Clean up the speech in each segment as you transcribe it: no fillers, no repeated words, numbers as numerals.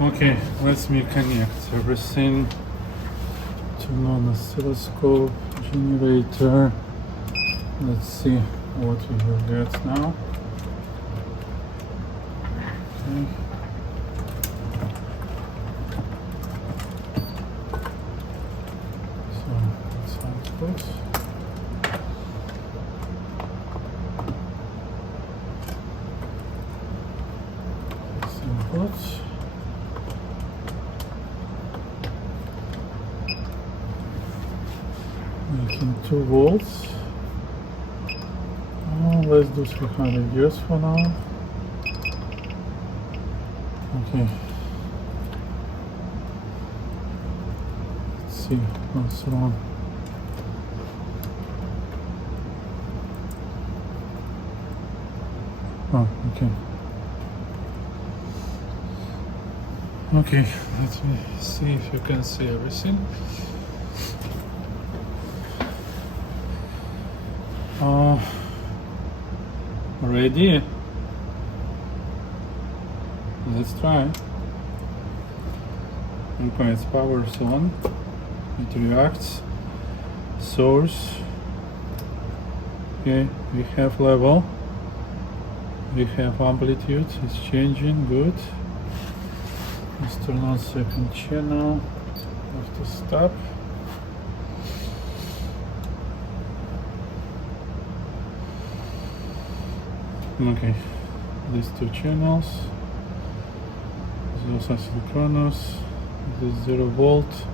Okay, let me connect everything. Turn on oscilloscope, generator. Let's see what we will get now. Okay. So that's how it looks. That's input. Making 2 volts. Let's do 300 years for now. Okay. Let's see what's wrong. Oh, okay. Okay, let me see if you can see everything. Ready? Let's try. Okay, its power's on. It reacts. Source. Okay, we have level. We have amplitude. It's changing. Good. Let's turn on second channel. Have to stop. Okay, these 2 channels. Those are synchronous. This is 0 volt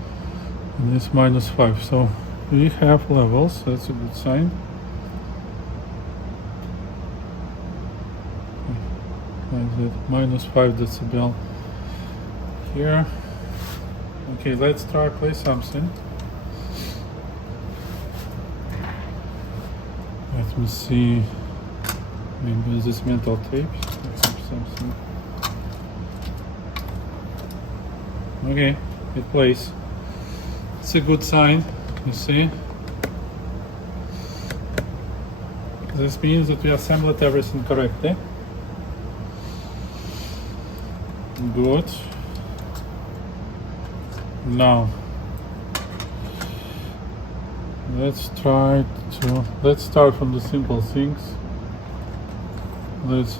and this -5. So we have levels. That's a good sign. Like that, -5 decibel here. Okay, let's try play something. Let me see. Maybe this metal tape. Something. Okay, it plays. It's a good sign, you see. This means that we assembled everything correctly. Good. Now, let's start from the simple things. Let's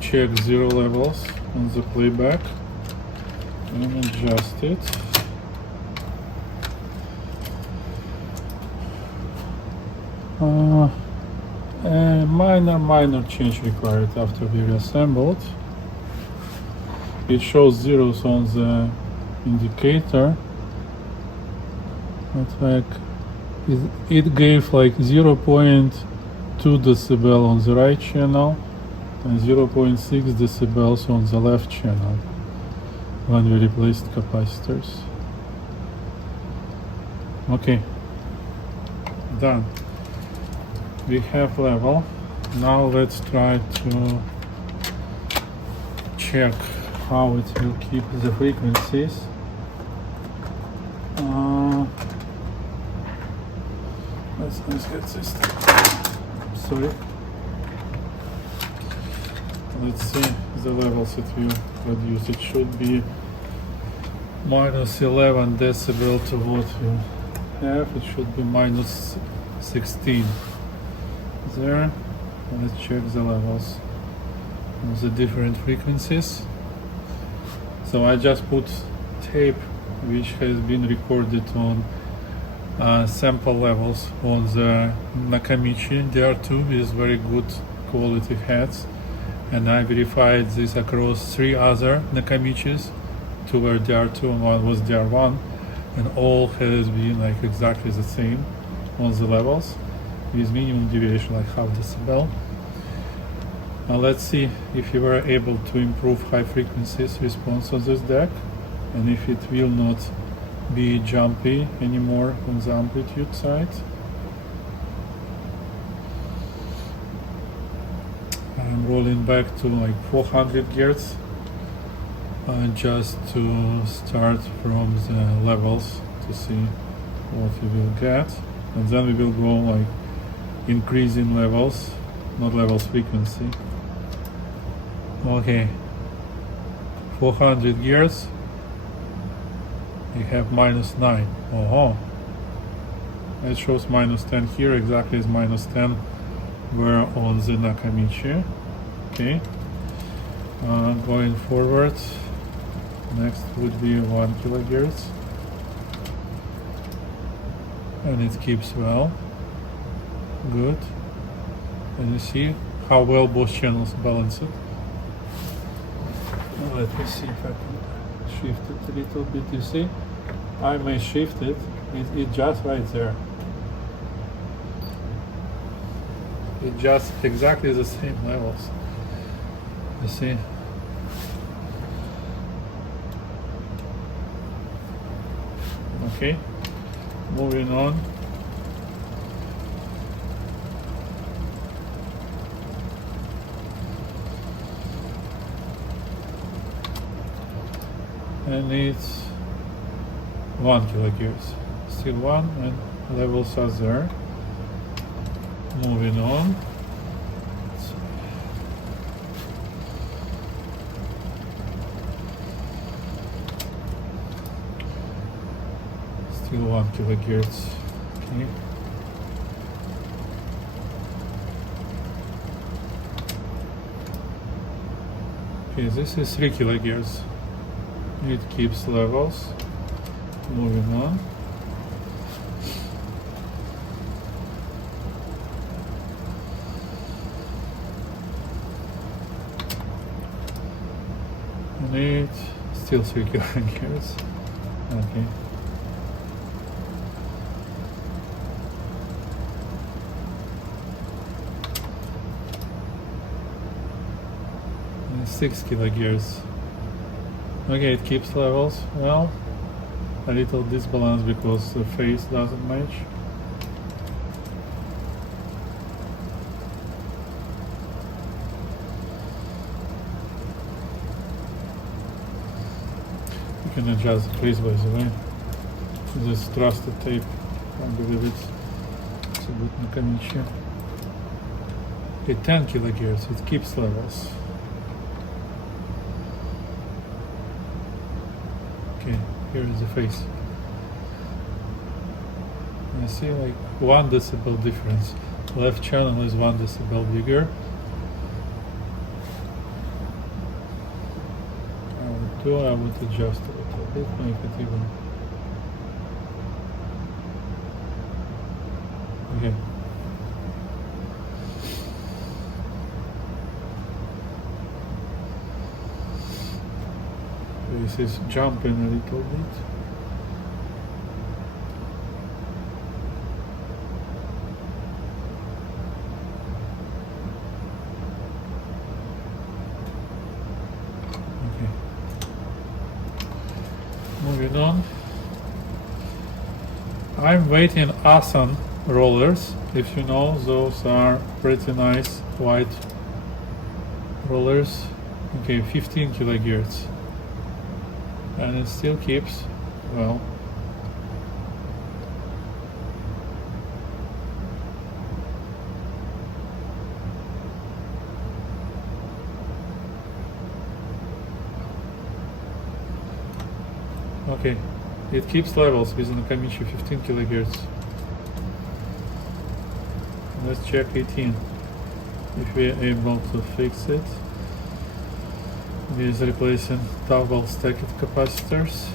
check 0 levels on the playback and adjust it. A minor change required after we reassembled. It shows zeros on the indicator, but like it gave like 0.2 decibel on the right channel and 0.6 decibels on the left channel when we replaced capacitors. Okay, done. We have level. Now let's try to check how it will keep the frequencies. Let's get this. Sorry. Let's see the levels it will produce. It should be -11 decibel to what we have. It should be -16. There. Let's check the levels of the different frequencies. So I just put tape which has been recorded on sample levels on the Nakamichi DR2 with very good quality heads, and I verified this across 3 other Nakamichis. 2 were DR2 and 1 was DR1, and all has been like exactly the same on the levels with minimum deviation like half decibel. Now let's see if you were able to improve high frequencies response on this deck, and if it will not be jumpy anymore on the amplitude side. I'm rolling back to like 400 Hz just to start from the levels to see what we will get, and then we will go like increasing levels, not levels, frequency. Okay, 400 Hz, you have -9. Oh, it shows -10 here, exactly as -10 were on the Nakamichi. Okay, going forward, next would be 1 kilohertz, and it keeps well, good. And you see how well both channels balance it. Now let me see if I can shift it a little bit. You see, I may shift it, it's just right there. It's just exactly the same levels. You see? Okay, moving on. And it's 1 kilohertz, still 1, and levels are there. Moving on. Still 1 kilohertz. Okay. Okay, this is 3 kilohertz. It keeps levels. Moving on. And it's still 3 kilohertz. Okay. And 6 kilohertz. Okay, it keeps levels. Well, a little disbalance because the phase doesn't match. You can adjust the phase, by the way. This trusted tape, I believe it's a good Nakamichi. Okay, 10 kilohertz, it keeps levels. Okay, here is the face. I see like 1 decibel difference. Left channel is 1 decibel bigger. I would adjust a little bit, make it even. Okay. This is jumping a little bit. Okay. Moving on. I'm waiting Asan rollers. If you know, those are pretty nice white rollers. Okay, 15 kilohertz. And it still keeps well. Okay, it keeps levels with an Nakamichi 15 kilohertz. Let's check 18 if we are able to fix it. Is replacing double stacked capacitors.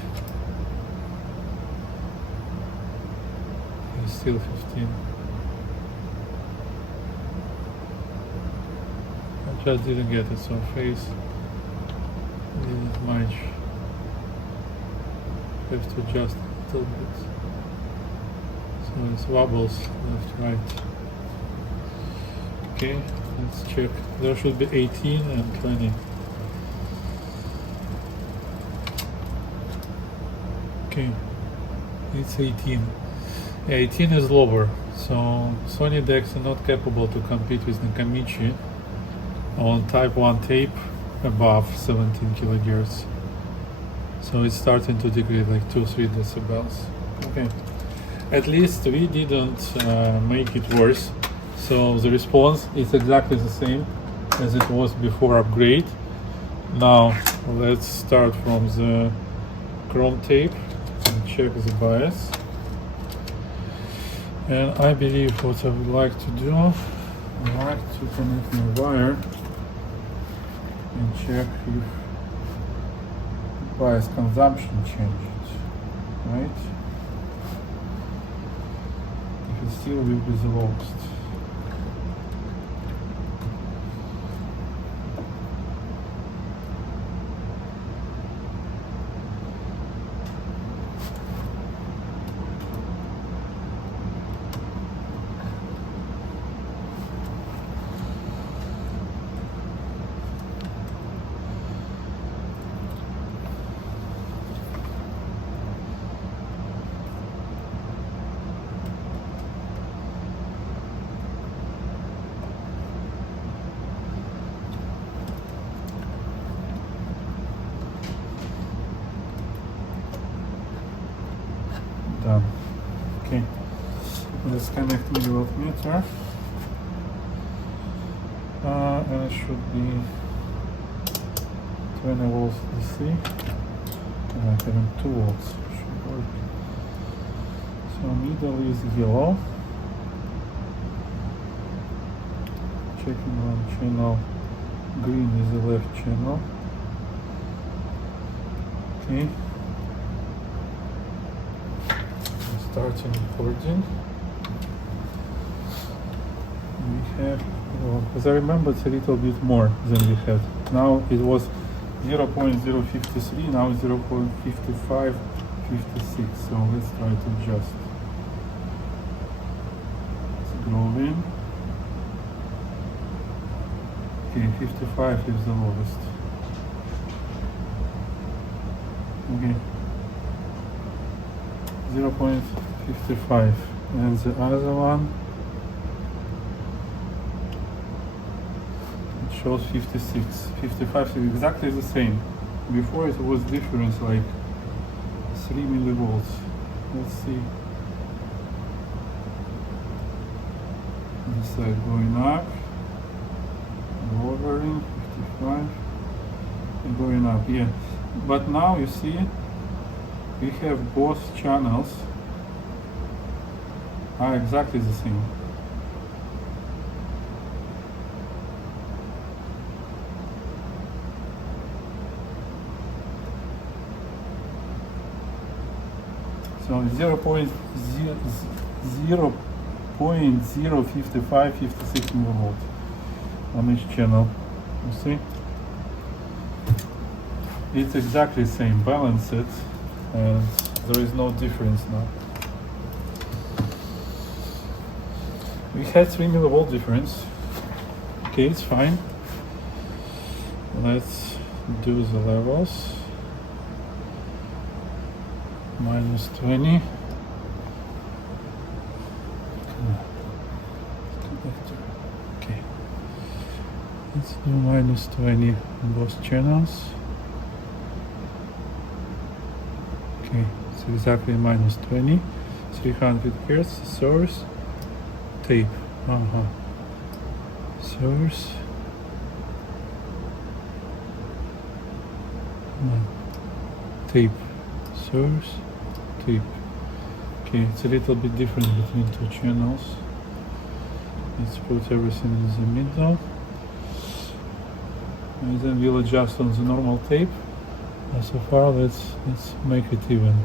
It's still 15. I just didn't get it, so phase didn't match. Have to adjust a little bit. So it's wobbles left, right. Okay, let's check. There should be 18 and 20. Okay, it's 18. Yeah, 18 is lower, so Sony decks are not capable to compete with Nakamichi on type 1 tape above 17 kilohertz. So it's starting to degrade like 2-3 decibels. Okay, at least we didn't make it worse. So the response is exactly the same as it was before upgrade. Now let's start from the chrome tape. check the bias. And I believe what I would like to do, I like to connect my wire and check if bias consumption changed, right? If it still will be the lowest. Done. Okay, let's connect millivoltmeter, and it should be 20 volts DC, and I have 2 volts, should work. So middle is yellow, checking one channel, green is the left channel, okay. Starting recording. We have, as I remember, it's a little bit more than we had. Now it was 0.053, now 0.5556. So let's try to adjust. It's growing. Okay, 55 is the lowest. Okay. 0.55, and the other one, it shows 56. 55 is exactly the same. Before it was difference like 3 millivolts. Let's see. This side going up, lowering, 55, and going up, yeah. But now you see, we have both channels are exactly the same. So 0.05556 millivolts on each channel. You see? It's exactly the same. Balance it. And there is no difference now. We had 3 millivolt difference. Okay, it's fine. Let's do the levels. -20. Okay. Let's do -20 on both channels. Okay, it's exactly -20, 300 Hertz, source, tape, source, tape, source, tape. Okay, it's a little bit different between two channels. Let's put everything in the middle, and then we'll adjust on the normal tape. So far, let's make it even.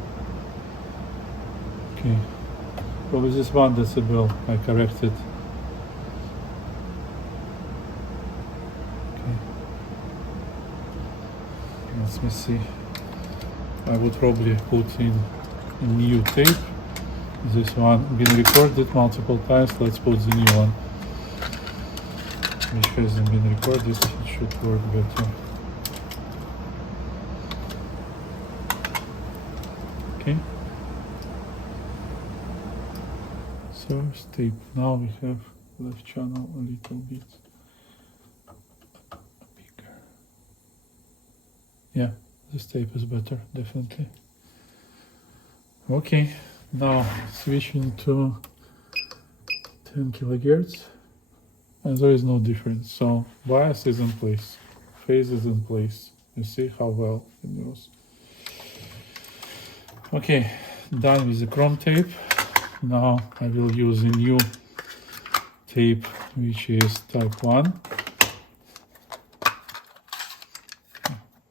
Okay, probably this 1 decibel I corrected. Okay, let me see. I would probably put in a new tape. This one been recorded multiple times. Let's put the new one, which hasn't been recorded. It should work better. Okay. Source tape. Now we have left channel a little bit bigger. Yeah, this tape is better, definitely. Okay, now switching to 10 kilohertz, and there is no difference. So bias is in place, phase is in place. You see how well it moves. Okay, done with the chrome tape. Now I will use a new tape, which is type 1.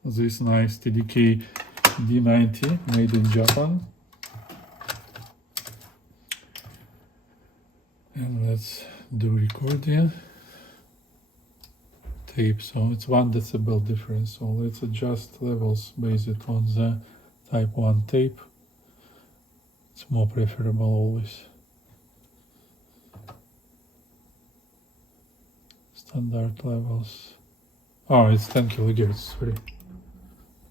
This nice TC-KA7ES made in Japan. And let's do recording. Tape, so it's 1 decibel difference, so let's adjust levels based on the type 1 tape. It's more preferable always. Standard levels. Oh, it's 10 kilohertz, sorry.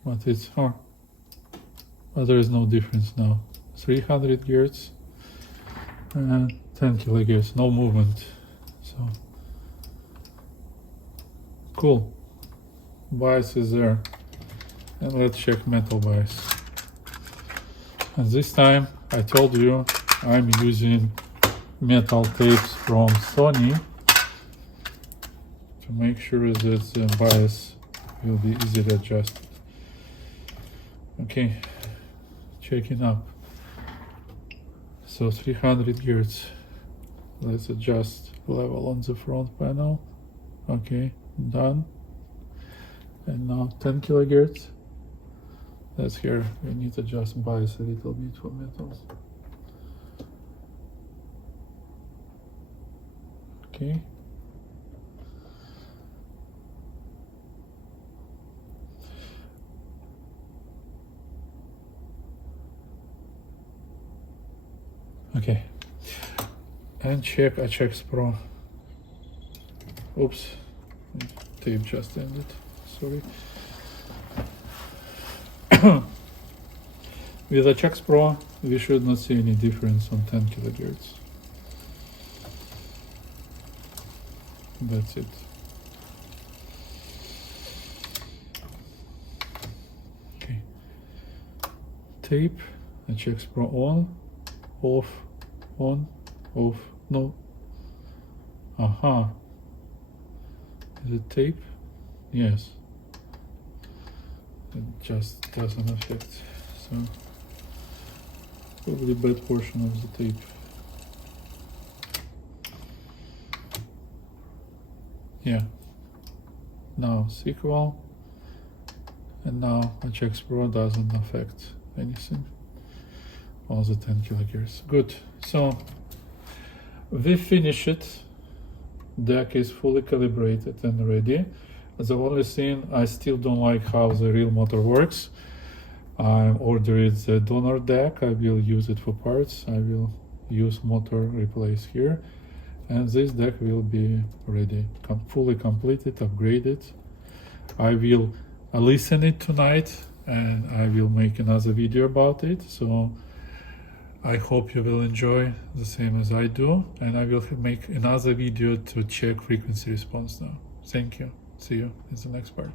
But it's, but there is no difference now. 300 Hz and 10 kilohertz, no movement. So, cool. Bias is there. And let's check metal bias. And this time, I told you, I'm using metal tapes from Sony to make sure that the bias will be easily adjusted. Okay, checking up. So 300 Hz. Let's adjust level on the front panel. Okay, done. And now 10 kilohertz. That's here. We need to adjust bias a little bit for metals. Okay. Okay. And check HX Pro. Oops. Tape just ended. Sorry. With HX Pro, we should not see any difference on 10 kilohertz. That's it. Okay. Tape, HX Pro on, off, on, off, no. Aha. Is it tape? Yes. It just doesn't affect. So, probably bad portion of the tape. Yeah. Now sequel. And now HX Pro doesn't affect anything. All the 10 kilohertz. Good. So we finish it. Deck is fully calibrated and ready. The only thing, I still don't like how the real motor works. I ordered the donor deck. I will use it for parts. I will use motor replace here. And this deck will be ready, fully completed, upgraded. I will listen it tonight and I will make another video about it. So I hope you will enjoy the same as I do, and I will make another video to check frequency response now. Thank you. See you in the next part.